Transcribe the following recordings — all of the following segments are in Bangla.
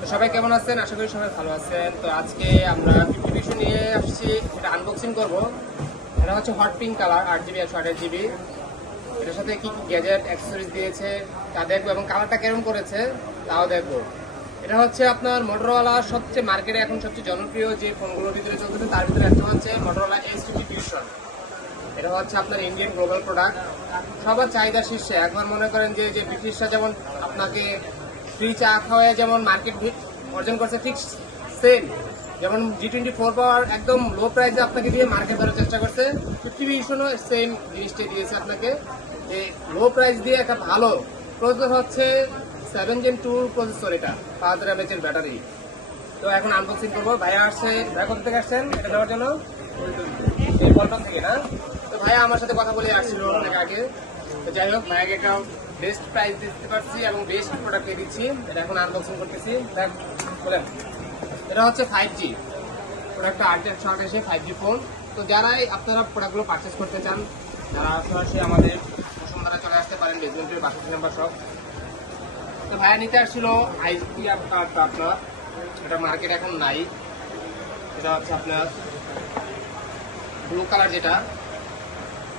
তো সবাই কেমন আছেন? আশা করি সবাই ভালো আছেন। তো আজকে আমরা ফিফটি পিসু নিয়ে আসছি, এটা আনবক্সিং করব। এটা হচ্ছে হট পিঙ্ক কালার আট জিবি একশো আঠাশ জিবি এটার সাথে কি কি গ্যাজেট অ্যাক্সেসরিজ দিয়েছে, তা দেখব এবং কালারটা কেরম করেছে, তাও দেখব। এটা হচ্ছে আপনার মোটরওয়ালা সবচেয়ে মার্কেটে এখন সবচেয়ে জনপ্রিয় যে ফোনগুলোর ভিতরে চলতেছে, তার ভিতরে একটা হচ্ছে মোটরওয়ালা এস টিভি ফিউশন এটা হচ্ছে আপনার ইন্ডিয়ান গ্লোবাল প্রোডাক্ট সবার চাহিদা শীর্ষে। একবার মনে করেন যে যে ব্রিটিশরা যেমন আপনাকে ফ্রি চা খাওয়ায় যেমন মার্কেট অর্জন করছে, ঠিক সেম যেমন জি টোয়েন্টি ফোর পাওয়ার একদম লো প্রাইসে আপনাকে দিয়ে মার্কেট ধরার চেষ্টা করছে। ফিফটি ভিশনও সেম জিনিসটাই দিয়েছে আপনাকে। যে লো প্রাইস দিয়ে একটা ভালো প্রসেসর হচ্ছে সেভেন জেন টু প্রসেসর এটা, পাঁচ হাজার এমএচের ব্যাটারি তো এখন আনবক্সিং করব। ভাইয়া আসছে, ভাইয়া কোথা থেকে আসছেন? এটা দেওয়ার জন্য? পল্টন থেকে, না? তো ভাইয়া আমার সাথে কথা বলে আসছিল অনেক আগে। তো যাই হোক, ভাইয়াকে একটা বেস্ট প্রাইস দিতে পারছি এবং বেস্ট প্রোডাক্ট দিচ্ছি। এটা এখন আনবক্সিং করতেছি। এটা হচ্ছে ফাইভ জি প্রোডাক্টটা আর্টের শর্ট এসে ফাইভ জি ফোন তো যারাই আপনারা প্রোডাক্টগুলো পারচেস করতে চান, যারা সরাসরি আমাদের বসুন্ধরা চলে আসতে পারেন বেসমেন্টের বাষট্টি নাম্বার সব তো ভাইয়া নিতে আসছিল আইসপি আপনার। এটা মার্কেট এখন নাই। এটা হচ্ছে আপনার ব্লু কালার যেটা।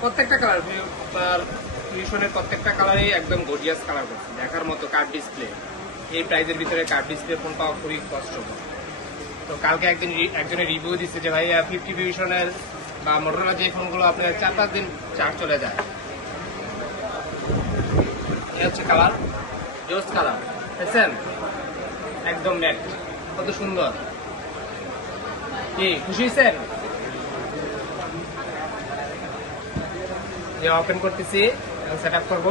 প্রত্যেকটা কালার আপনার টিউশনের প্রত্যেকটা কালারই একদম গর্জিয়াস কালার করছে। দেখার মতো কার্ড ডিসপ্লে এই প্রাইজের ভিতরে কার্ড ডিসপ্লে ফোন পাওয়া খুবই কষ্টকর। তো কালকে একদিন একজনের রিভিউ দিচ্ছে যে ভাই ফিফটি ডিভিশনের বা মোটরলা যে ফোনগুলো আপনার চার পাঁচ দিন চার্জ চলে যায়। এই হচ্ছে কালার জোস কালার দেখছেন একদম ম্যাট কত সুন্দর। কি, খুশি হয়েছেন? যে ওপেন করতেছি সেট আপ করব।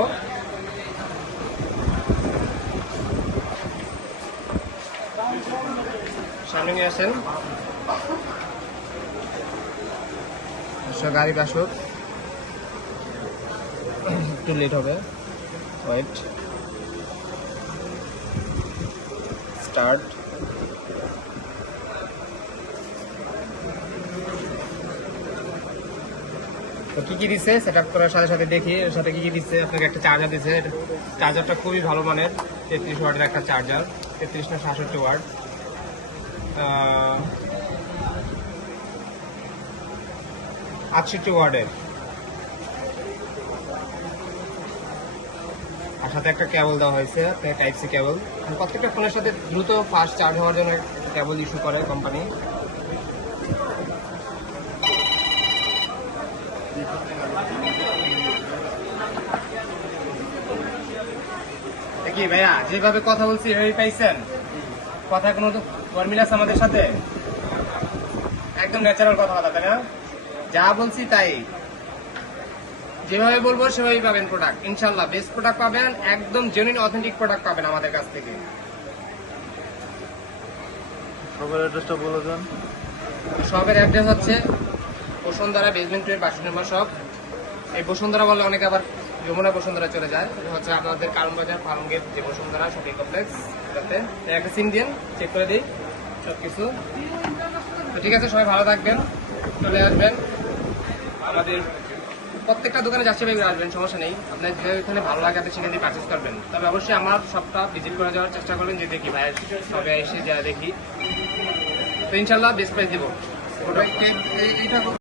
সামনে নিয়ে আসেন। গাড়ি আসুক। একটু লেট হবে। ওয়েট স্টার্ট তো কি কি দিচ্ছে সেট আপ করার সাথে সাথে দেখি, এর সাথে কি কি দিচ্ছে আপনাকে একটা চার্জার দিচ্ছে চার্জারটা খুবই ভালো মানের, তেত্রিশ ওয়াটের একটা চার্জার তেত্রিশ না সাতষট্টি ওয়াট। আটষট্টি ওয়ার্ডের আর সাথে একটা কেবল দেওয়া হয়েছে টাইপ সি কেবল প্রত্যেকটা ফোনের সাথে দ্রুত ফাস্ট চার্জ হওয়ার জন্য কেবল ইস্যু করে কোম্পানি কি ভাইয়া যেভাবে কথা বলছি এভাবে পাইছেন? কথা কোনো তো আছে আমাদের সাথে? একদম ন্যাচারাল কথা বলা তাই না? যা বলছি তাই। যেভাবে বলব সেভাবেই পাবেন প্রোডাক্ট ইনশাল্লাহ বেস্ট প্রোডাক্ট পাবেন একদম জেনুইন অথেন্টিক প্রোডাক্ট পাবেন আমাদের কাছ থেকে। সবার অ্যাড্রেসটা বলে দেন। শপের অ্যাড্রেস হচ্ছে বসুন্ধরা বেসমেন্ট টুয়ের বাসন নম্বর শপ এই বসুন্ধরা বলে অনেকে আবার যমুনা বসুন্ধরা চলে যায়। হচ্ছে আপনাদের কারণ বাজার যে বসুন্ধরা শপিং কমপ্লেক্স একটা সিম দিন চেক করে দিই সব কিছু তো ঠিক আছে, সবাই ভালো থাকবেন, চলে আসবেন। আমাদের প্রত্যেকটা দোকানে যাচ্ছে ভাই, আসবেন, সমস্যা নেই। আপনার যে এখানে ভালো লাগে, আপনি সেখান থেকে পারচেস করবেন। তবে অবশ্যই আমার সবটা ভিজিট করে যাওয়ার চেষ্টা করবেন, যে দেখি ভাইয়ের সবে এসে যা দেখি। তো ইনশাল্লাহ বেস্ট প্রাইস দেবো। এইটা